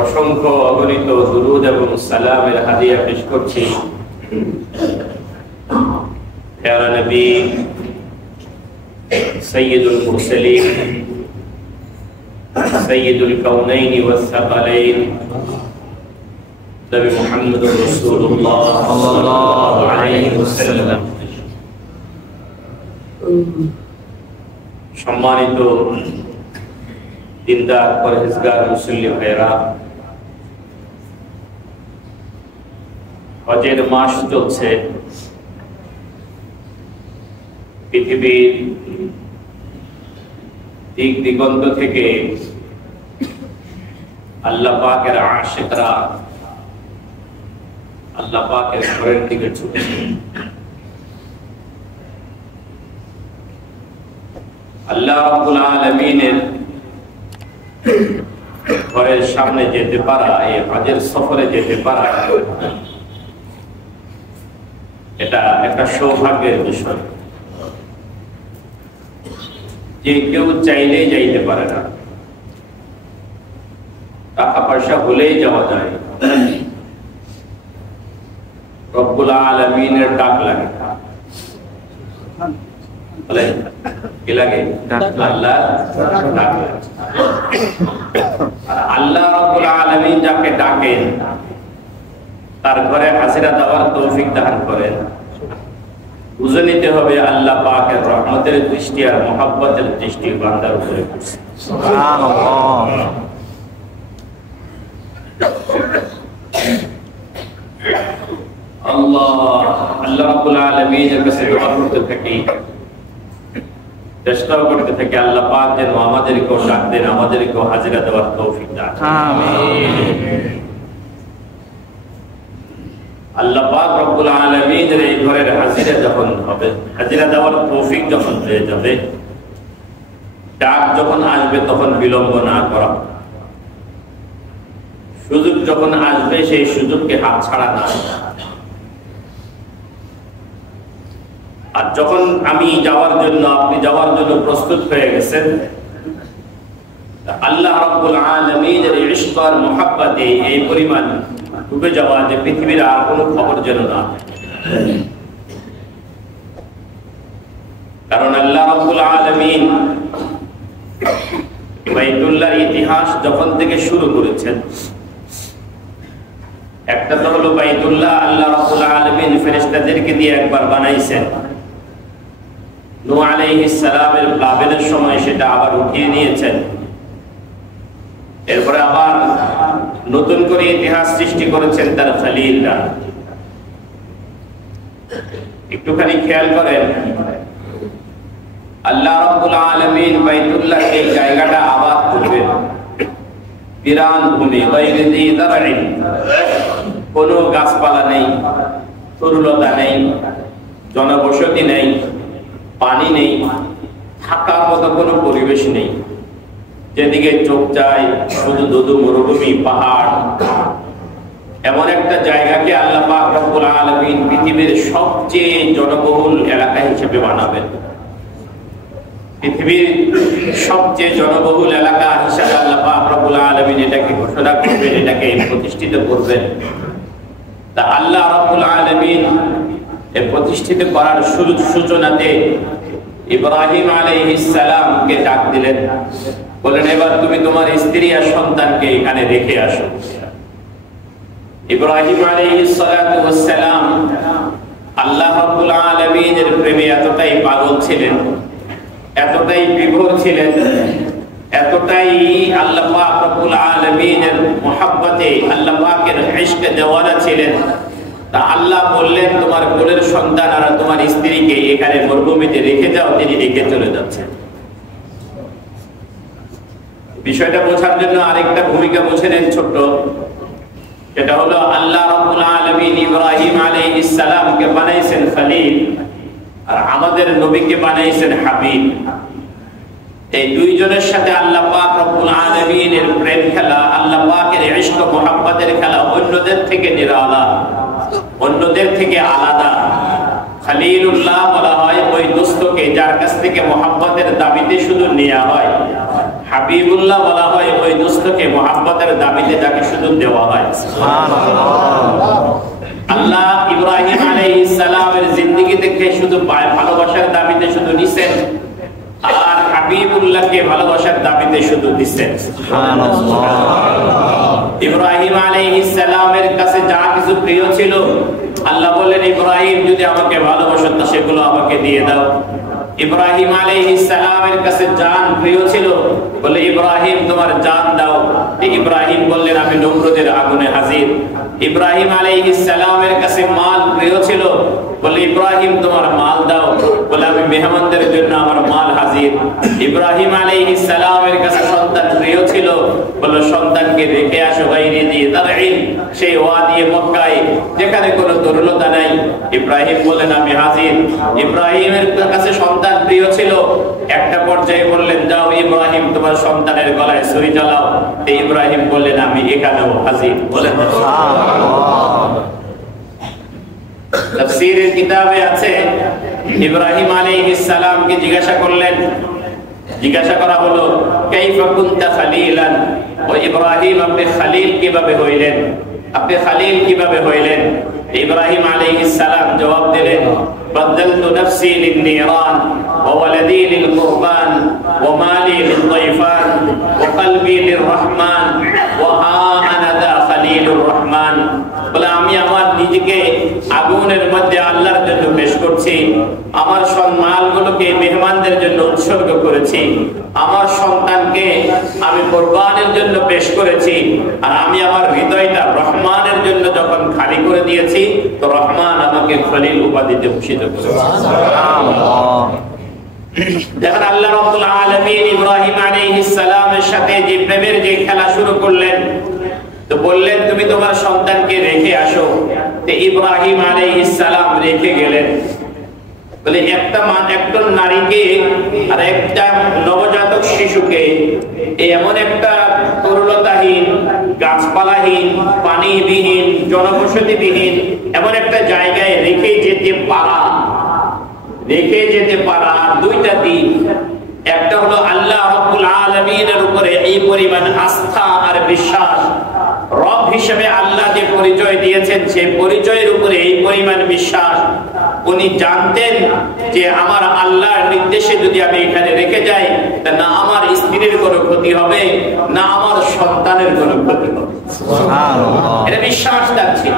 অসংখ্য অগণিত দুরূদ এবং সালামের হাদিয়া পেশ করছি প্যারা নবী সৈয়দুল মুরসালিন সৈয়দুল কাউনাইন ওয়াস সাকালাইন নবী মুহাম্মদুর রাসূলুল্লাহ সাল্লাল্লাহু আলাইহি ওয়াসাল্লাম। সম্মানিত দিনদার পরহেজগার মুসল্লি ভাইরা, হজের মাস চলছে। পৃথিবীর দিক দিগন্ত থেকে আল্লাহ পাকের আশিকরা আল্লাহ পাকের ঘরের দিকে ছুটছে। আল্লাহ রাব্বুল আলামিনের ঘরের সামনে যেতে পারা, এই হজের সফরে যেতে পারা, এটা একটা সৌভাগ্যের বিষয়। যে কেউ চাইলেই যাইতে পারে না, টাকা পয়সা হলেই যাওয়া যায়। রব্বুল আলামিনের ডাক লাগে, কি লাগে? আল্লাহ ডাক লাগে। আল্লাহ রাব্বুল আলামিন যাকে ডাকেন তার ঘরে হাজিরা দেওয়ার তৌফিক দান করেন। বুঝে নিতে হবে আল্লাহ পাকের রহমতের দৃষ্টি আর মহব্বতের দৃষ্টি বান্দার উপরে পড়ছে। সুবহানাল্লাহ। আল্লাহ রাব্বুল আলামিনের কাছে দোয়া করতে থাকি, চেষ্টা করতে থাকি আল্লাহ পাক যেন আমাদেরকেও ডাক দেন, আমাদেরকেও হাজিরা দেওয়ার তৌফিক দান। আমিন। আল্লাহ পাক রব্বুল আলামিনের এই ঘরের হাজিরা যখন হবে, হাজিরা দেওয়ার তৌফিক যখন হয়ে যাবে, ডাক যখন আসবে তখন বিলম্ব না করা, সুযোগ যখন আসবে সেই সুযোগকে হাতছাড়া না। আর যখন আমি যাওয়ার জন্য, আপনি যাওয়ার জন্য প্রস্তুত হয়ে গেছেন, আল্লাহ রাব্বুল আলামিনের ইশক আর মুহাব্বতে এই পরিমাণ ডুবে যাওয়া যে পৃথিবীর আর কোনো খবর যেন না। কারণ আল্লাহ রাব্বুল আলামিন বাইতুল্লাহর ইতিহাস যখন থেকে শুরু করেছেন, একটা তো হলো বাইতুল্লাহ আল্লাহ রাব্বুল আলামিন ফেরেশতাদেরকে দিয়ে একবার বানাইছেন। নূহ আলাইহিস সালামের প্লাবনের সময় সেটা আবার উঠিয়ে নিয়েছেন। এরপরে আবার নতুন করে ইতিহাস সৃষ্টি করেছেন তার খলিলরা। একটুখানি খেয়াল করেন, আল্লাহ রাব্বুল আলামিন বাইতুল্লাহ এই জায়গাটা আবাদ করবেন, বিরান ভূমি, গায়রি যী যারইন, কোনো গাছপালা নেই, তরুলতা নেই, জনবসতি নেই, পানি নেই, থাকার মতো কোনো পরিবেশ নেই। যেদিকে চোখ যায় শুধু দুধু মরুভূমি, পাহাড়। এমন একটা জায়গাকে আল্লাহ পাক রব্বুল আলামিন পৃথিবীর সবচেয়ে জনবহুল এলাকা হিসেবে বানাবেন। পৃথিবীর সবচেয়ে জনবহুল এলাকা হিসেবে আল্লাহ পাক রব্বুল আলামিন এটাকে ঘোষণা করবেন, এটাকে প্রতিষ্ঠিত করবেন। তা আল্লাহ রাব্বুল আলামিন এই প্রতিষ্ঠিত করার সূচনাতে ইব্রাহিম আলাইহিস সালামকে ডাক দিলেন, বলেন এবার তুমি তোমার স্ত্রী আর সন্তানকে এখানে রেখে আসো। ইব্রাহিম আলাইহিস সালাতু ওয়াস সালাম আল্লাহ রাব্বুল আলামিনের প্রেমে এতটাই পাগল ছিলেন, এতটাই বিভোর ছিলেন, এতটাই আল্লাহ পাক রব্বুল আলামিনের মহব্বতে, আল্লাহ পাকের ইশকে দেওয়ানা ছিলেন। তা আল্লাহ বললেন তোমার কোলের সন্তান আর তোমার স্ত্রীকে এখানে মরুভূমিতে রেখে যাও। তিনি রেখে চলে যাচ্ছেন। বিষয়টা বোঝার জন্য আরেকটা ভূমিকা বুঝে নেন ছোট্ট। সেটা হলো আল্লাহ রাব্বুল আলামিন ইব্রাহিম আলাইহিস সালামকে বানাইছেন খলিল, আর আমাদের নবীকে বানাইছেন হাবিব। এই দুইজনের সাথে আল্লাহ পাক রব্বুল আলামিনের প্রেম খেলা, আল্লাহ পাকের ইশক মুহাব্বতের খেলা অন্যদের থেকে নিরালা, অন্যদের থেকে আলাদা। খলিলুল্লাহ বলা হয় ওই দোস্তকে যার কাছ থেকে মুহাব্বতের দাবিতে শুধু নেওয়া হয়। হাবিবুল্লাহ বলা হয় ওই দোস্তকে মুহাব্বতের দাবিতে যাকে শুধু দেওয়া হয়। আল্লাহ ইব্রাহিম আলাইহিস সালামের জিন্দেগি থেকে শুধু ভালোবাসার দাবিতে শুধু নিছেন, আর হাবিবুল্লাহকে ভালোবাসার দাবিতে শুধু দিচ্ছেন। ইব্রাহিম আলাইহিস সালামের কাছে যা কিছু প্রিয় ছিল, আল্লাহ বললেন ইব্রাহিম যদি আমাকে ভালোবাসো তো সেগুলো আমাকে দিয়ে দাও। ইব্রাহিম আলাইহিস সালামের কাছে জান প্রিয় ছিল, বলে ইব্রাহিম তোমার জান দাও। ইব্রাহিম বললেন আমি নমরুদের আগুনে হাজির। ইব্রাহিম আলাইহিস সালামের কাছে মাল প্রিয় ছিল, বলে ইব্রাহিম তোমার মাল দাও। বলে আমি মেহমানদের জন্য আমার মাল হাজির। ইব্রাহিম আলাইহিস সালামের কাছে সন্তান প্রিয় ছিল, বলে সন্তানকে রেখে আসো গায়রি দি তারঈন, সেই ওয়াদি মক্কায় যেখানে কোনো তরুলতা নাই। ইব্রাহিম বললেন আমি হাজির। ইব্রাহিমের কাছে সন্তান প্রিয় ছিল, একটা পর্যায়ে বললেন যাও ইব্রাহিম তোমার সন্তানের গলায় ছুরি চালাও। ইব্রাহিম বললেন আমি এখানেও হাজির। বলেন তাফসীরের কিতাবে আছে ইব্রাহিম আলাইহিস সালামকে জিজ্ঞাসা করা হলো কাইফা কুনতা খালিলান, ও ইব্রাহিম আপনি খালিল কিভাবে হইলেন, আপনি খালিল কিভাবে হইলেন? ইব্রাহিম আলাইহিস সালাম জবাব দিলেন বদলতু নফসি লিন-নিরান ওয়া ওয়ালাদি লিল-কুরবান ওয়া মালি লিল-দাইফান ওয়া কলবি লির-রহমান ওয়া হা আনা দা খালিলুর রহমান। বলে আমি আমার নিজেকে আগুনের মধ্যে আল্লাহর জন্য পেশ করছি, আমার সম্মানগুলোকে মেহমানদের জন্য উৎসর্গ করেছি, আমার সন্তানকে আমি কুরবানের জন্য পেশ করেছি, আর আমি আমার হৃদয়টা রহমানের জন্য যখন খালি করে দিয়েছি তো রহমান আমাকে খলিল উপাধিতে ভূষিত করেছে। সুবহানাল্লাহ। দেখেন আল্লাহ রাব্বুল আলামিন ইব্রাহিম আলাইহিস সালামের সাথে যে প্রেমের যে খেলা শুরু করলেন, তো বললেন তুমি তোমার সন্তানকে রেখে আসো। তো ইব্রাহিম আলাইহিস সালাম রেখে গেলেন। বলে একজন নারীকে আর একটা নবজাতক শিশুকে এমন একটা তরুলতাহীন, গাছপালাহীন, পানিবিহীন, জনবসতিবিহীন এমন একটা জায়গায় রেখে যেতে পারা দুইটা দিক। একটা হলো আল্লাহ রাব্বুল আলামিনের উপরে এই পরিমাণ আস্থা আর বিশ্বাস, রব হিসেবে আল্লাহ যে পরিচয় দিয়েছেন সেই পরিচয়ের উপরে এই পরিমাণ বিশ্বাস। উনি জানতেন যে আমার আল্লাহর নির্দেশে যদি আমি এখানে রেখে যাই তা না আমার স্ত্রীর কোনো ক্ষতি হবে, না আমার সন্তানের কোনো ক্ষতি হবে। সুবহানাল্লাহ। এটা বিশ্বাস ছিল।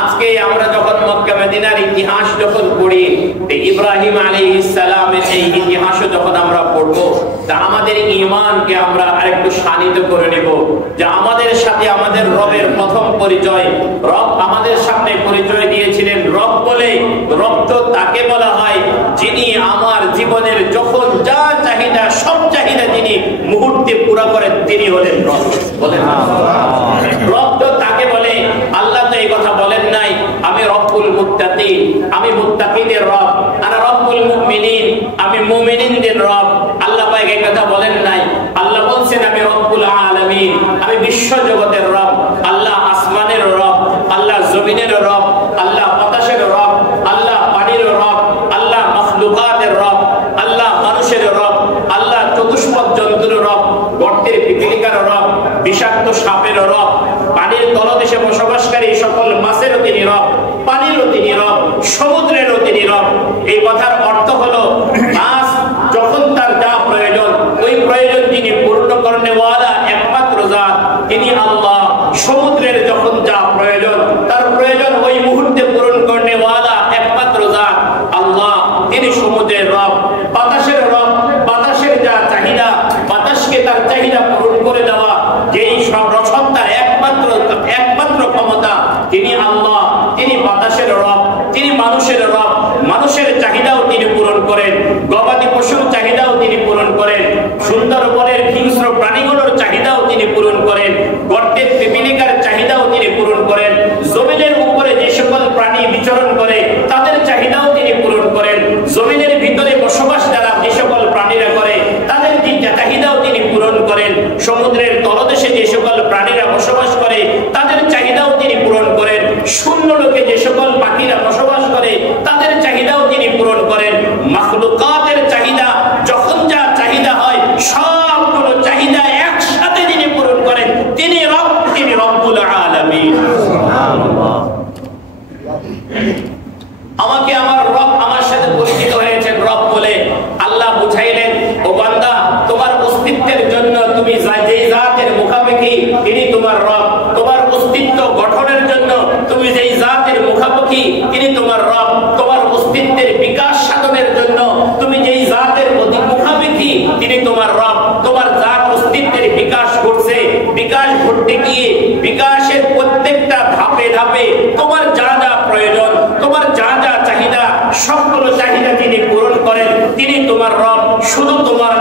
আজকে আমরা যখন মক্কা মদিনার ইতিহাস যখন পড়ি, ইব্রাহিম আলাইহিস সালামের এই ইতিহাস যখন আমরা পড়ব, তা আমাদের ঈমানকে আমরা আরেকটু শানিত করে নেব যে আমাদের সাথে আমাদের রবের প্রথম পরিচয়। রব আমাদের সামনে পরিচয় দিয়েছিলেন রব বলে। রব তো তাকে বলা হয় যিনি আমার জীবনের যখন যা চাহিদা সব চাহিদা যিনি মুহূর্তে পুরো করেন, তিনি হলেন রব। বলেন রব তো তাকে বলে। আল্লাহ তো এই কথা বলেন নাই আমি রব্বুল মুত্তাকিন, আমি মুত্তাকিদের রব, আর রব্বুল মুমিনিন, আমি মুমিনিনদের রব। আল্লাহ পাক এই কথা বলেন নাই। আল্লাহ বলছেন আমি রব্বুল আলামিন, আমি বিশ্ব জগতের রব। আল্লাহ আসমানের রব, আল্লাহ জমিনের রব, আল্লাহ বাতাসের রব, আল্লাহ পানির রব, আল্লাহ মাখলুকাতের রব, আল্লাহ মানুষের রব, আল্লাহ চতুষ্পদ জন্তুর রব, গর্তের পিপীলিকার রব, বিষাক্ত সাপের রব, পানির তলদেশে বসবাসকারী সকল মাছেরও তিনি রব, পানিরও তিনি রব, সমুদ্রেরও তিনি রব। এই কথার অর্থ হলো মাছ যখন তার যা প্রয়োজন ওই প্রয়োজন তিনি পূর্ণ করনেওয়ালা একমাত্র জাত তিনি আল্লাহ। সমুদ্রের যখন যা প্রয়োজন তার প্রয়োজন ওই মুহূর্তে পূরণ করনেওয়ালা একমাত্র জাত আল্লাহ, তিনি সমুদ্রের রব। বাতাসের রব, বাতাসের যা চাহিদা বাতাসকে তার চাহিদা পূরণ করে দেওয়া যেই সব রসত্তার একমাত্র ক্ষমতা তিনি আল্লাহ। তিনি বাতাসের রব, তিনি মানুষের রব। মানুষের চাহিদাও তিনি পূরণ করেন, গবাদি পশুর চাহিদাও তিনি পূরণ করেন, সুন্দরবনের হিংস্র প্রাণীগুলোর চাহিদাও তিনি পূরণ করেন, গর্তের পিপীলিকার চাহিদাও তিনি পূরণ করেন, জমিনের উপরে যে সকল প্রাণী বিচরণ করে তাদের চাহিদাও তিনি পূরণ করেন, জমিনের ভিতরে বসবাস যারা যে সকল প্রাণীরা করে তাদের চাহিদাও তিনি পূরণ করেন, সমুদ্রের তলদেশে যে সকল প্রাণীরা বসবাস করে তাদের চাহিদাও তিনি পূরণ করেন, শূন্য লোকে যে সকল পাখিরা বসবাস করে তাদের চাহিদাও তিনি পূরণ করেন। মাখলুকাতের চাহিদা তিনি তোমার রব। তোমার জাত অস্তিত্বের বিকাশ ঘটছে, বিকাশ ঘটতে গিয়ে বিকাশের প্রত্যেকটা ধাপে ধাপে তোমার যা যা প্রয়োজন, তোমার যা যা চাহিদা, সবগুলো চাহিদা তিনি পূরণ করেন। তিনি তোমার রব, শুধু তোমার